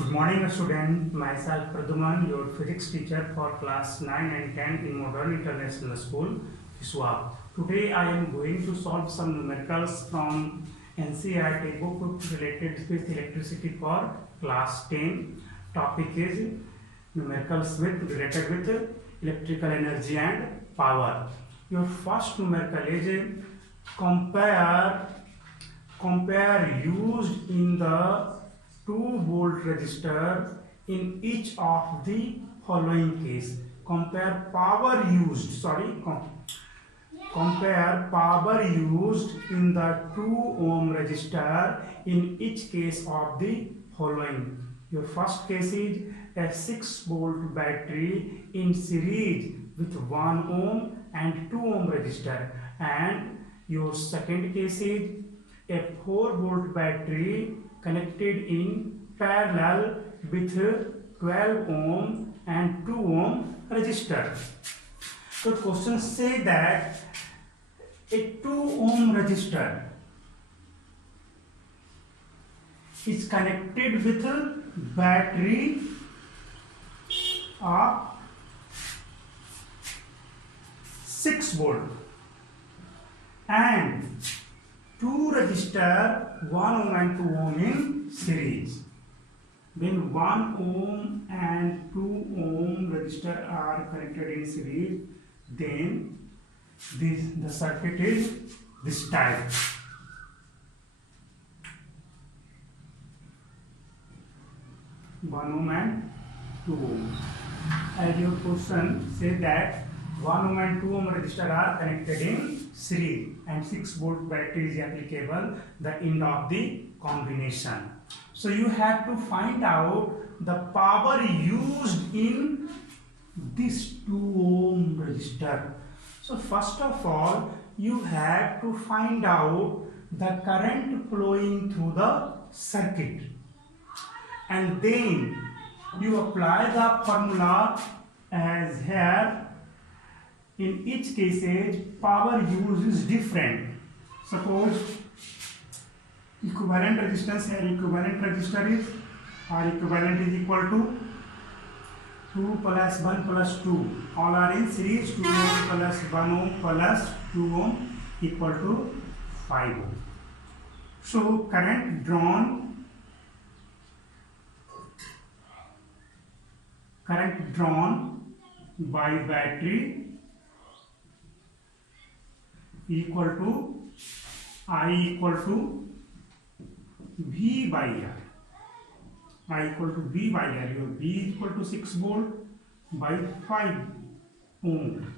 Good morning, student. Myself Praduman, your physics teacher for class 9 and 10 in Modern International School, Hiswap. Today I am going to solve some numericals from NCERT book related with electricity for class 10. Topic is numericals related with electrical energy and power. Your first numerical is compare used in the 2-volt resistor in each of the following case. Compare power used in the 2 ohm resistor in each case of the following. Your first case is a 6-volt battery in series with 1 ohm and 2 ohm resistor, and your second case is a 4-volt battery connected in parallel with 12 ohm and 2 ohm resistor. So question say that a 2 ohm resistor is connected with a battery of 6 volt and 2 resistor 1 ohm and 2 ohm in series. When 1 ohm and 2 ohm resistor are connected in series, then the circuit is this type. One ohm and 2 ohm. As your question says that 1 ohm and 2 ohm resistor are connected in series and 6-volt battery is applicable the end of the combination. So you have to find out the power used in this 2 ohm resistor. So first of all, you have to find out the current flowing through the circuit, and then you apply the formula as here. In each case, power use is different. Suppose equivalent resistance and equivalent resistor is R equivalent is equal to 2 plus 1 plus 2. All are in series. 2 ohm plus 1 ohm plus 2 ohm equal to 5 ohm. So current drawn by battery equal to I equal to V by R. I equal to V by R. Your V is equal to 6 volt by 5 ohm.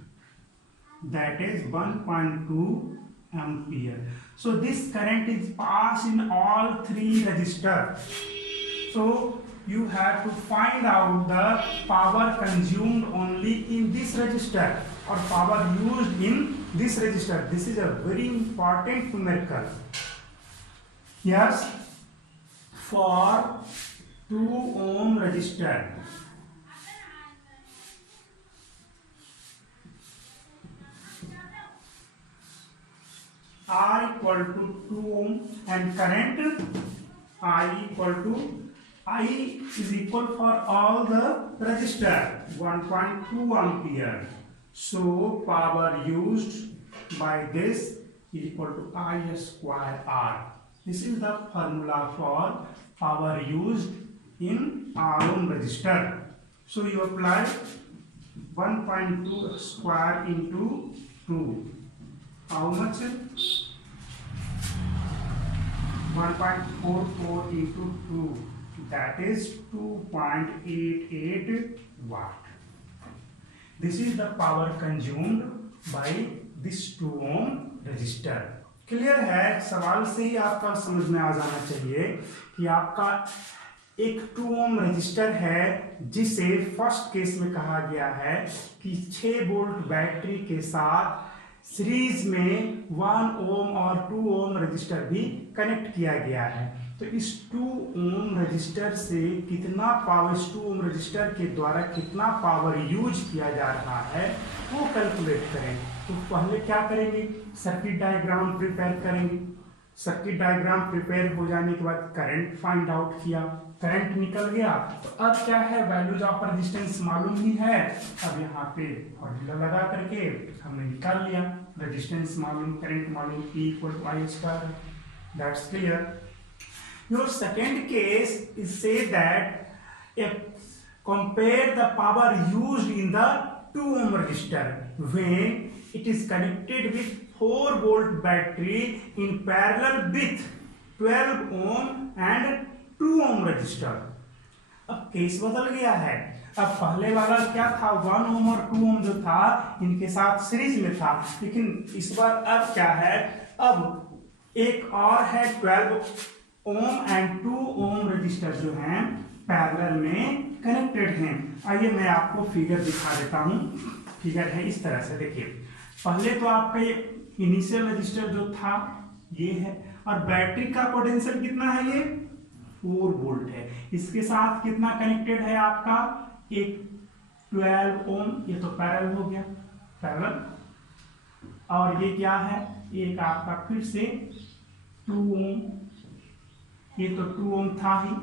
That is 1.2 ampere. So this current is passed in all 3 resistors. So you have to find out the power consumed only in this resistor or power used in this resistor. This is a very important numerical. Yes, for 2 ohm resistor, R equal to 2 ohm and current I is equal for all the resistor 1.2 ampere. So power used by this is equal to I square R. This is the formula for power used in R ohm resistor. So you apply 1.2 square into 2. How much? 1.44 into 2. That is 2.88 watt. This is the power consumed by this 2 ohm resistor. Clear है? सवाल से ही आपका समझ में आ जाना चाहिए कि आपका एक 2 ओम रजिस्टर है जिसे फर्स्ट केस में कहा गया है कि 6 वोल्ट बैटरी के साथ सीरीज में 1 ओम और 2 ओम रजिस्टर भी कनेक्ट किया गया है. तो इस 2 ओम रजिस्टर से कितना पावर, इस 2 ओम रजिस्टर के द्वारा कितना पावर यूज किया जा रहा है वो कैलकुलेट करें. तो पहले क्या करेंगे? सर्किट डायग्राम प्रिपेयर करेंगे. सर्किट डायग्राम प्रिपेयर हो जाने के बाद करंट फाइंड आउट किया. करंट निकल गया। तो अब क्या है, वैल्यूज ऑफ रेजिस्टेंस मालूम ही है, अब यहाँ पे फॉर्मूला लगा करके हमने निकाल लिया, रेजिस्टेंस मालूम, करंट मालूम, P equal to I square, that's clear. Your second case is say that if compare the power used in the 2 ohm resistor when it is connected with 4 volt battery in parallel with 12 ohm and 2 ohm resistor। अब case बदल गया है, अब पहले वाला क्या था, 1 ohm और 2 ohm जो था इनके साथ सीरीज में था, लेकिन इस बार अब क्या है, अब एक और है 12 ohm एंड 2 ohm रजिस्टर जो हैं पैरेलल में कनेक्टेड हैं। आइए मैं आपको फिगर दिखा देता हूं, फिगर है इस तरह से, देखिए पहले तो आपका ये इनिशियल रजिस्टर जो था ये है, और बैटरी का पोटेंशियल कितना है, ये 4 वोल्ट है, इसके साथ कितना कनेक्टेड है आपका, एक 12 ओम, ये तो पैरेलल हो गया, पैरेलल, और ये क्या है, एक आपका फिर से 2 ओम, ये तो 2 ओम था ही,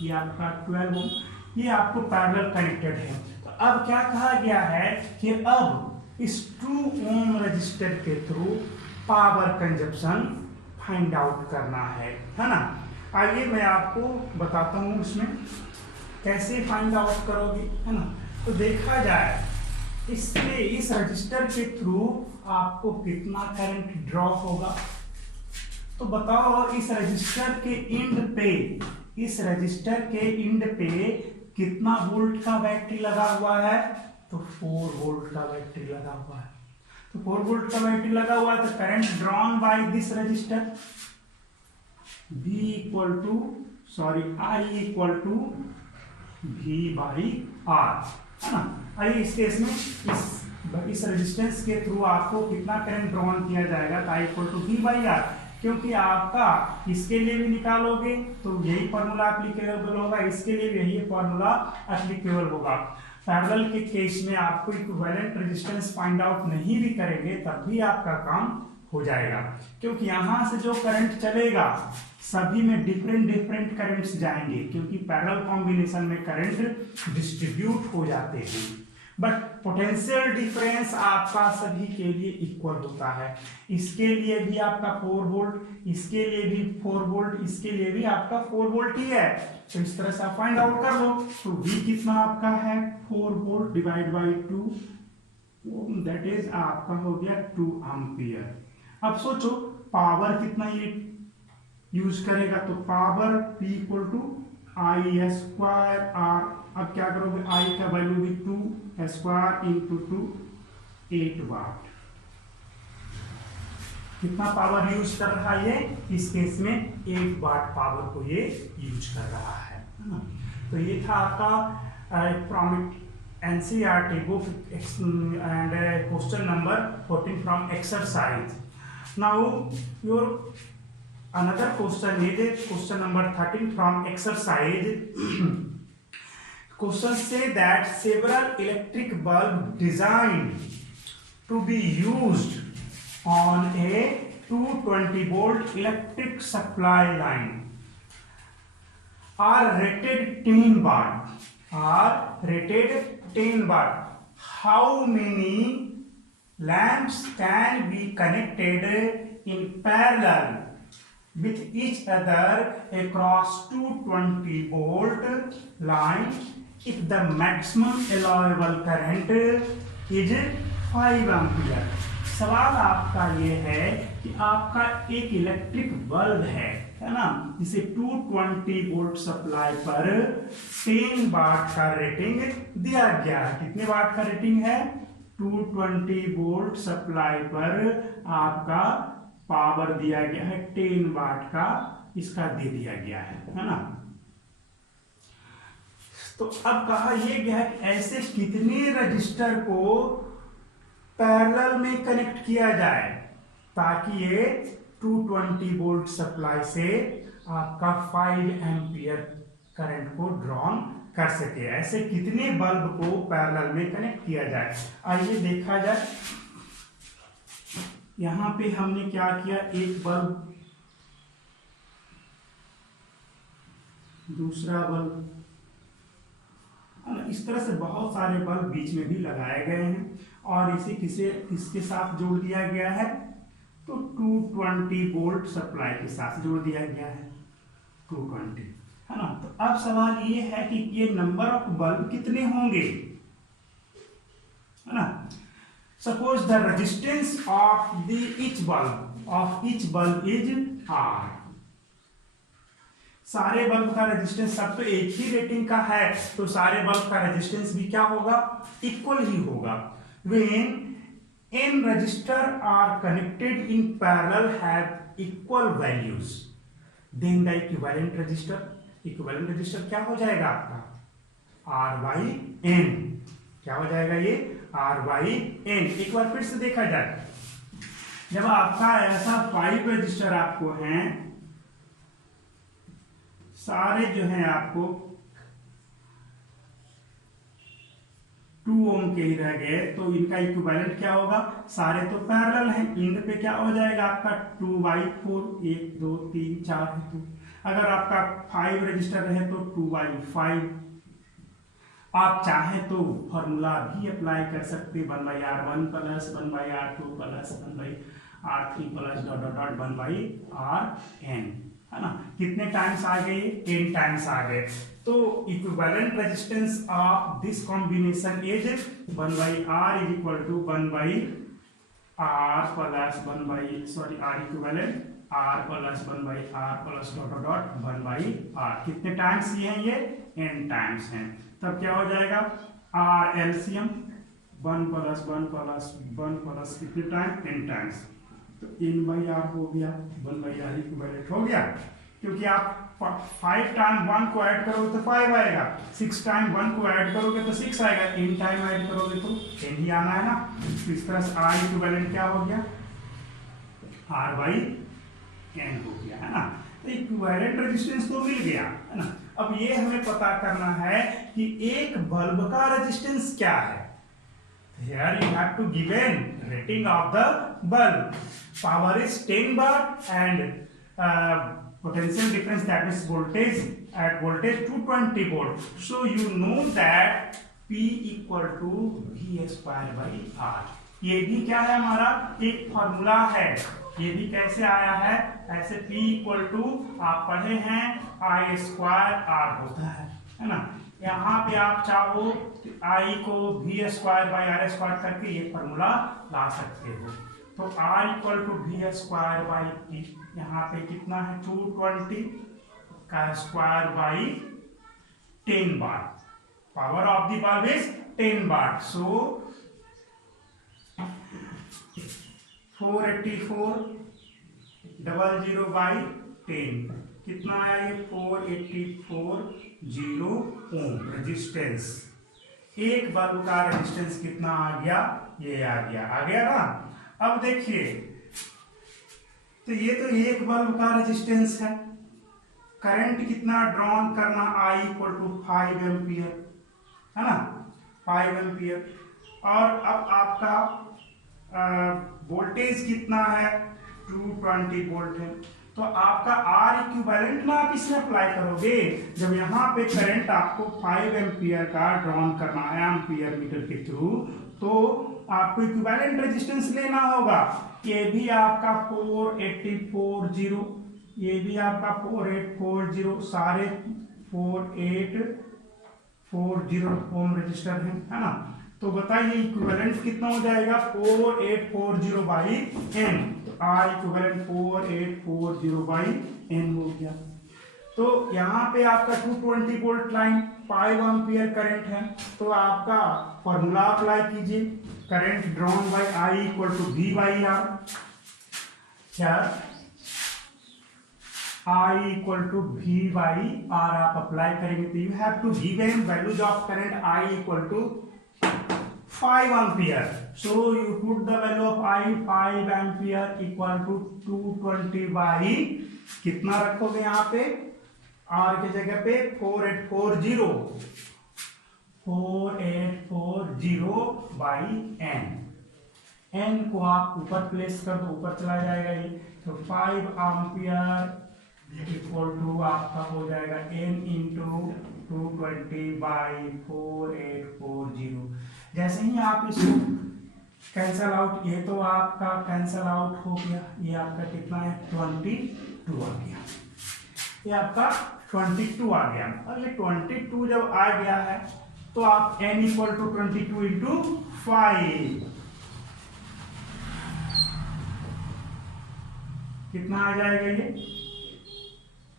ये आपका 12 ओम, ये आपको पैरेलल कनेक्टेड है। तो अब क्या कहा गया है कि अब इस 2 ओम रजिस्टर के through power consumption find out करना है ना। आइए मैं आपको बताता हूँ इसमें कैसे फाइंड आउट करोगे, है ना। तो देखा जाए इसके इस रजिस्टर के थ्रू आपको कितना करंट ड्रॉ होगा, तो बताओ इस रजिस्टर के एंड पे, इस रजिस्टर के एंड पे कितना वोल्ट का बैटरी लगा हुआ है, तो 4 वोल्ट का बैटरी लगा हुआ है। तो 4 वोल्ट का बैटरी लगा हुआ है, तो current drawn by this resistor V equal to I equal to V by R, है ना। आइए इस केस में इस रेजिस्टेंस के थ्रू आपको कितना करंट ड्रॉन किया जाएगा, तो I equal to V by R, क्योंकि आपका इसके लिए भी निकालोगे तो यही फॉर्मूला एप्लीकेबल होगा, इसके लिए भी यही फॉर्मूला एप्लीकेबल होगा। पैरेलल के केस में आपको इक्विवेलेंट रेजिस्टेंस फाइंड आउट नहीं भी करेंगे तब भी आपका काम हो जाएगा, क्योंकि यहां से जो करंट चलेगा सभी में डिफरेंट करंट्स जाएंगे, क्योंकि पैरेलल कॉम्बिनेशन में करंट डिस्ट्रीब्यूट हो जाते हैं, बट पोटेंशियल डिफरेंस आपका सभी के लिए इक्वल होता है। इसके लिए भी आपका 4 वोल्ट, इसके लिए भी 4 वोल्ट, इसके लिए भी आपका 4 वोल्ट ही है, तो इस तरह से आप फाइंड आउट कर लो। तो V कितना आपका है, 4 volt divide by 2, that is आपका हो गया 2 एम्पियर। अब सोचो पावर कितना ये यूज करेगा, तो power P equal to I square R। अब क्या करोगे, I का वैल्यू भी 2 स्क्वायर इंटू 2, 8 वाट। कितना पावर यूज कर रहा है ये, इस केस में 8 वाट पावर को ये यूज कर रहा है ना। तो ये था आपका from NCERT book and question number 14 from exercise. Now your another question is question number 13 from exercise। Question say that several electric bulb designed to be used on a 220 volt electric supply line are rated 10 watt, how many lamps can be connected in parallel with each other across 220 volt line if the maximum allowable current is 5 ampere। सवाल आपका ये है कि आपका एक electric bulb है ना, जिसे 220 वोल्ट सप्लाई पर 10 वाट का रेटिंग दिया गया है। कितने वाट का रेटिंग है, 220 वोल्ट सप्लाई पर आपका पावर दिया गया है 10 वाट का, इसका दे दिया गया है ना। तो अब कहा यह गया है कि ऐसे कितने रजिस्टर को पैरेलल में कनेक्ट किया जाए ताकि ये 220 वोल्ट सप्लाई से आपका 5 एम्पियर करंट को ड्रॉन कर सके। ऐसे कितने बल्ब को पैरेलल में कनेक्ट किया जाए, आइए देखा जाए। यहां पे हमने क्या किया, एक बल्ब दूसरा बल्ब, इस तरह से बहुत सारे बल्ब बीच में भी लगाए गए हैं और इसे किसके साथ जोड़ दिया गया है, तो 220 वोल्ट सप्लाई के साथ जोड़ दिया गया है 220, है ना। तो अब सवाल ये है कि ये नंबर ऑफ बल्ब कितने होंगे, है ना। Suppose the resistance of the each bulb is R। सारे बल्ब का रेजिस्टेंस, सब तो एक ही रेटिंग का है, तो सारे बल्ब का रेजिस्टेंस भी क्या होगा, इक्वल ही होगा। When n resistor are connected in parallel have equal values, then the equivalent resistor क्या हो जाएगा आपका, R by N। क्या हो जाएगा ये, R by N। एक बार फिर से देखा जाए, जब आपका ऐसा 5 रजिस्टर आपको हैं, सारे जो हैं आपको 2 ओम के ही रह गए, तो इनका इक्विवेलेंट क्या होगा, सारे तो पैरेलल हैं, इन पे क्या हो जाएगा आपका 2/4, 1 2 3 4 है। तो अगर आपका 5 रजिस्टर रहे तो 2/5। आप चाहें तो फॉर्मूला भी अप्लाई कर सकते, 1/R1 plus 1/R2 plus 1/R3 plus dot dot dot 1/Rn, है ना। कितने टाइम्स आ गए, 10 टाइम्स आ गए। तो equivalent resistance of this combination is 1/R is equal to 1/R plus R equivalent R plus 1/R plus dot dot dot 1/R। कितने times ये हैं, ये n टाइम्स हैं। तब क्या हो जाएगा, R LCM 1 plus 1 plus 1 plus कितने टाइम, n टाइम्स, तो n/R हो गया, 1/R इक्विवेलेंट हो गया। क्योंकि आप 5 टाइम 1 को ऐड करोगे तो 5 आएगा, 6 टाइम 1 को ऐड करोगे तो 6 आएगा, n टाइम ऐड करोगे तो n ही आना है ना। तो इस तरह से R इक्विवेलेंट क्या हो गया, R by N हो गया, है ना। तो इक्विवेलेंट रेजिस्टेंस तो मिल गया, है ना। अब ये हमें पता करना है कि एक बल्ब का रेजिस्टेंस क्या है। Here you have to given rating of the bulb. Power is 10 watt and potential difference, that is voltage, at voltage 220 volt. So you know that P equal to V square by R। ये भी क्या है, हमारा एक formula है। ये भी कैसे आया है, ऐसे P इक्वल टू आप पढ़े हैं I स्क्वायर R होता है ना। यहाँ पे आप चाहो I को V square by R square करके ये फॉर्मूला ला सकते हो। तो R equal to V square by P, यहाँ पे कितना है 220 का square by 10 watt. Power of the bulb is 10 watt, so 484 00 by 10 कितना है ये 484 ओम रेजिस्टेंस। एक बल्ब का रेजिस्टेंस कितना आ गया, ये आ गया ना। अब देखिए, तो ये तो एक बल्ब का रेजिस्टेंस है। करंट कितना ड्रॉन करना, I इक्वल टू 5 एम्पियर, है ना, 5 एम्पियर। और अब आपका वोल्टेज कितना है, 220 वोल्ट है। तो आपका R इक्विवेलेंट ना आप इसमें अप्लाई करोगे। जब यहाँ पे करंट आपको 5 एम्पियर का ड्रॉन करना है एम्पियर मीटर के थ्रू, तो आपको इक्विवेलेंट रेजिस्टेंस लेना होगा। ये भी आपका 4840, ये भी आपका 4840, सारे 4840 ओम रजिस्टर है ना। तो बताइए इक्विवेलेंट कितना हो जाएगा, 4840 बाई n। तो R इक्विवेलेंट 4840 बाई n हो गया। तो यहाँ पे आपका 220 वोल्ट लाइन 5 एम्पियर करंट है, तो आपका फॉर्मूला अप्लाई कीजिए, current drawn by I equal to V by R। क्या I equal to V by R आप अप्लाई करेंगे तो you have to given values of current I equal to 5 ampere. So you put the value of I 5 ampere equal to 220 by कितना रखोगे यहाँ पे, R के जगह पे 4840 बाई n। n को आप ऊपर प्लेस कर दो, ऊपर चला जाएगा ये। तो 5 एम्पियर इक्वल टू आपका हो जाएगा n इंटू 220/4840। जैसे ही आप इसको कैंसल आउट, ये तो आपका कैंसल आउट हो गया, ये आपका कितना है 22 आ गया, ये आपका 22 आ गया। अब ये 22 जब आ गया है तो आप n इक्वल टू 22 इंटू 5 कितना आ जाएगा, ये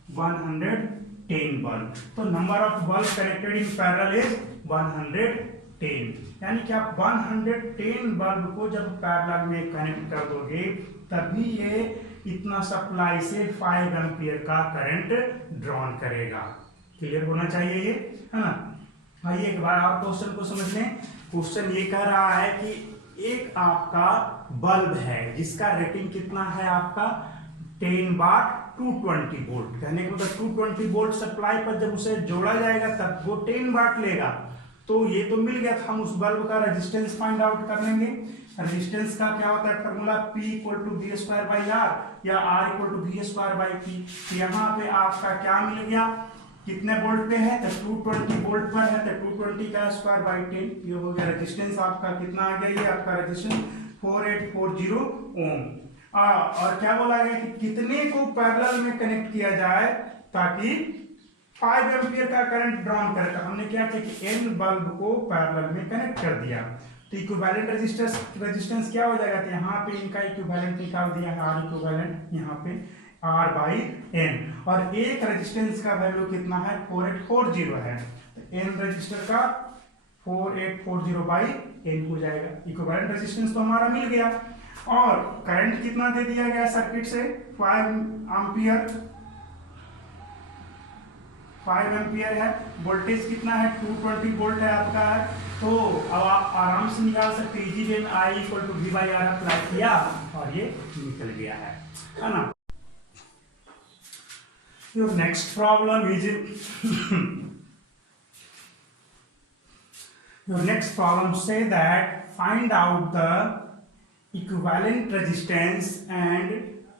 110 बल्ब। तो number of bulb connected in parallel is 110, यानी कि आप 110 बल्ब को जब पैरेलल में कनेक्ट कर दोगे तभी ये इतना सप्लाई से 5 एम्पियर का करंट ड्रॉन करेगा। क्लियर होना चाहिए ये, है ना। आइए एक बार और क्वेश्चन को समझ लें। क्वेश्चन ये कह रहा है कि एक आपका बल्ब है जिसका रेटिंग कितना है आपका 10 वाट 220 वोल्ट। कहने का मतलब 220 वोल्ट सप्लाई पर जब उसे जोड़ा जाएगा तब वो 10 वाट लेगा। तो ये तो मिल गया था, हम उस बल्ब का रेजिस्टेंस फाइंड आउट कर लेंगे। रेजिस्टेंस का क्या होता है formula, P equal to V square by R या R equal to V square by P। यहाँ पे आपका क्या मिल गया, कितने वोल्ट पे है तो 220 वोल्ट पर है, तो 220 का स्क्वायर बाई 10 ये हो गया। रेजिस्टेंस आपका कितना आ गया, ये आपका रेजिस्टेंस 4840 ओम। और क्या बोला गया कि कितने को पैरेलल में कनेक्ट किया जाए ताकि 5 एम्पियर का करंट ड्रॉन करे। तो हमने क्या किया कि n बल्ब को पैरेलल में कनेक्ट कर दिया। तो इक्विवेलेंट रेजिस्टेंस क्या हो जाएगा, तो यहाँ पे इनका इक्विवेलेंट निकाल दिया है, R इक्विवेलेंट यहाँ पे R बाई n, और एक रेजिस्टेंस का वैल्यू कितना है 4840 है। तो n रजिस्टर का 4840 बाई n हो जाएगा। इक्विवेलेंट रेजिस्टेंस तो हमारा मिल गया, और करंट कितना दे दिया गया सर्किट से 5 एम्पियर है। वोल्टेज कितना है 220 वोल्ट है आपका है। तो अब आप आराम से निकाल सकते हैं, इजी वे में I equal to V by R apply किया और ये निकल गया है ना। Your next problem is your next problem say that find out the equivalent resistance and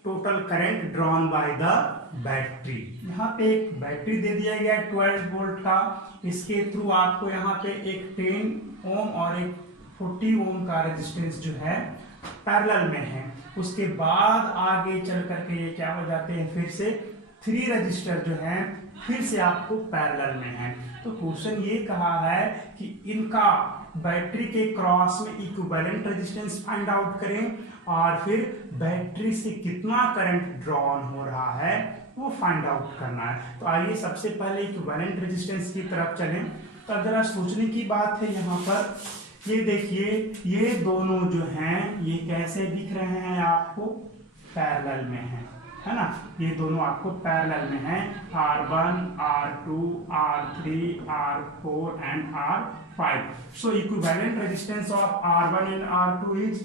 total current drawn by the battery. यहाँ पे एक बैटरी दे दिया गया है 12 वोल्ट का, इसके थ्रू आपको यहाँ पे एक 10 ओम और एक 40 ओम का रेजिस्टेंस जो है पैरेलल में है। उसके बाद आगे चल करके ये क्या हो जाते हैं, फिर से 3 रजिस्टर जो हैं फिर से आपको पैरेलल में है। तो क्वेश्चन ये कहा है कि इनका बैटरी के क्रॉस में इक्विवेलेंट रेजिस्टेंस फाइंड आउट करें और फिर बैटरी से कितना करंट ड्रॉन हो रहा है वो फाइंड आउट करना है। तो आइए सबसे पहले इक्विवेलेंट रेजिस्टेंस की तरफ चलें। तो जरा सोचने की बात है यहाँ पर, ये देखिए ये दोनों जो हैं ये कैसे दिख रहे हैं आपको, पैरेलल में है ना। ये दोनों आपको पैरेलल में हैं, R1 R2 R3 R4 and R5। So equivalent resistance of R1 and R2 is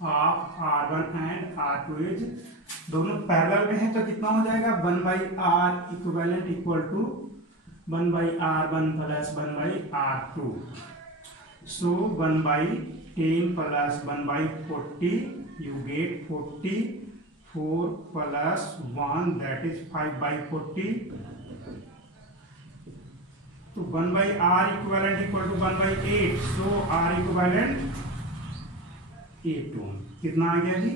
R1 and R2 is, दोनों पैरेलल में है तो कितना हो जाएगा 1/R equivalent equal to 1/R1 plus 1/R2। So 1/10 plus 1/40 you get 44 plus 1 that is 5/40. So 1/R equivalent equal to 1/8. So R equivalent 8 ओम। कितना आ गया जी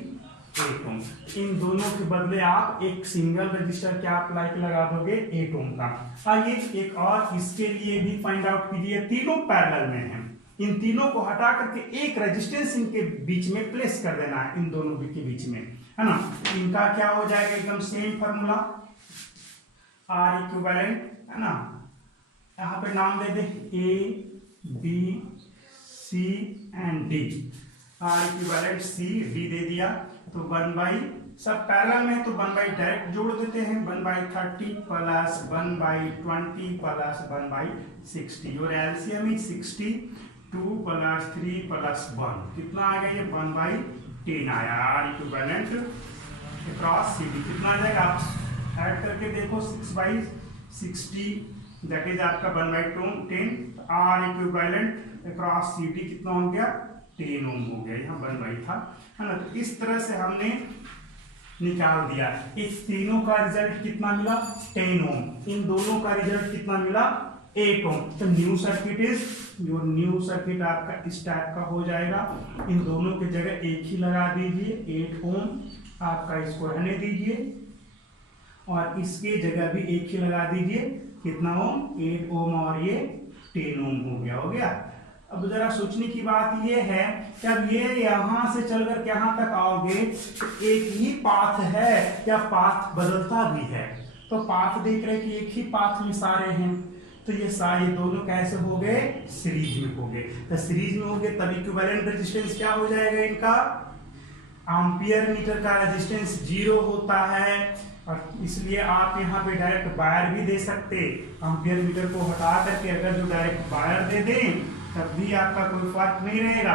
8 ओम। इन दोनों के बदले आप एक सिंगल रजिस्टर क्या अप्लाई लगा दोगे 8 ओम का। आइए एक और इसके लिए भी फाइंड आउट कीजिए, तीनों पैरेलल में हैं, इन तीनों को हटा करके एक रेजिस्टेंस इनके बीच में प्लेस कर देना है, इन दोनों के बीच में, है ना। इनका क्या हो जाएगा एकदम सेम फॉर्मूला R इक्विवेलेंट, है ना। यहाँ पे नाम दे दे A B C and D। R equivalent C D दे दिया तो 1/, सब पैरेलल में तो 1/, डायरेक्ट जोड़ देते हैं 1/30 प्लस 1/20 प्लस 1/60 और एलसीएम इज 60। 2 प्लस 3 प्लस 1 कितना आ गया, ये 1/10 आया। R इक्विवेलेंट क्रॉस CD कितना आ जाएगा, आप ऐड करके देखो 6/60 दैट इज आपका 1/10। R इक्विवेलेंट क्रॉस CD कितना हो गया 10 ओम हो गया, यहाँ बन रही था, है ना। तो इस तरह से हमने निकाल दिया। इस तीनों का रिजल्ट कितना मिला? 10 ओम। इन दोनों का रिजल्ट कितना मिला? 8 ओम। तो न्यू सर्किट इज, जो न्यू सर्किट आपका इस टाइप का हो जाएगा। इन दोनों की जगह एक ही लगा दीजिए, 8 ओम आपका, इसको रहने दीजिए, और इसके जगह भी एक ही लगा दीजिए, कितना ओम? 8 ओम, और ये 10 ओम हो गया। अब जरा सोचने की बात ये है कि अब ये यहां से चलकर यहाँ तक आओगे तो एक ही पाथ है या पाथ बदलता भी है? तो पाथ देख रहे कि एक ही पाथ में सारे हैं, तो ये सारे दोनों कैसे हो गए? सीरीज में हो गए। तो सीरीज में हो गए तब इक्विवेलेंट रेजिस्टेंस क्या हो जाएगा इनका? एम्पियर मीटर का रेजिस्टेंस 0 होता है, और इसलिए आप यहाँ पे डायरेक्ट वायर भी दे सकते। एम्पियर मीटर को हटा करके अगर जो डायरेक्ट वायर दे दें तब भी आपका कोई फर्क नहीं रहेगा।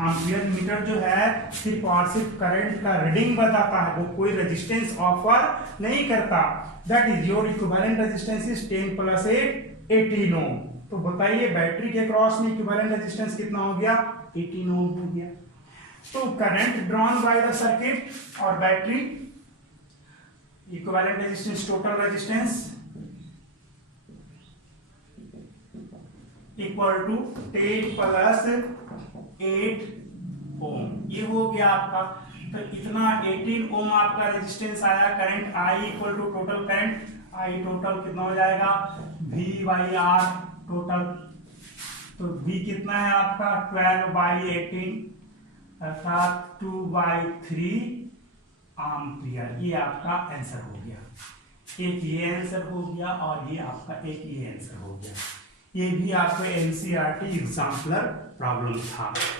एम्पियर मीटर जो है सिर्फ और सिर्फ करंट का रीडिंग बताता है, वो कोई रेजिस्टेंस ऑफर नहीं करता। That is your equivalent resistance is 10 + 8 18 ओम। तो बताइए बैटरी के क्रॉस में इक्विवेलेंट रेजिस्टेंस कितना हो गया? 18 ओम हो गया। तो current drawn by the circuit और battery equivalent resistance, total resistance equal to 10 + 8 ohm. ये हो गया आपका। तो इतना 18 ओम आपका रेजिस्टेंस आया। Current I equal to total current, I total कितना हो जाएगा? V/R total. तो V कितना है आपका? 12/18 अर्थात 2/3 एम्पियर। ये आपका आंसर हो गया। एक ये आंसर हो गया और ये आपका एक ये आंसर हो गया। ये भी आपको NCERT एग्जाम्पलर प्रॉब्लम था।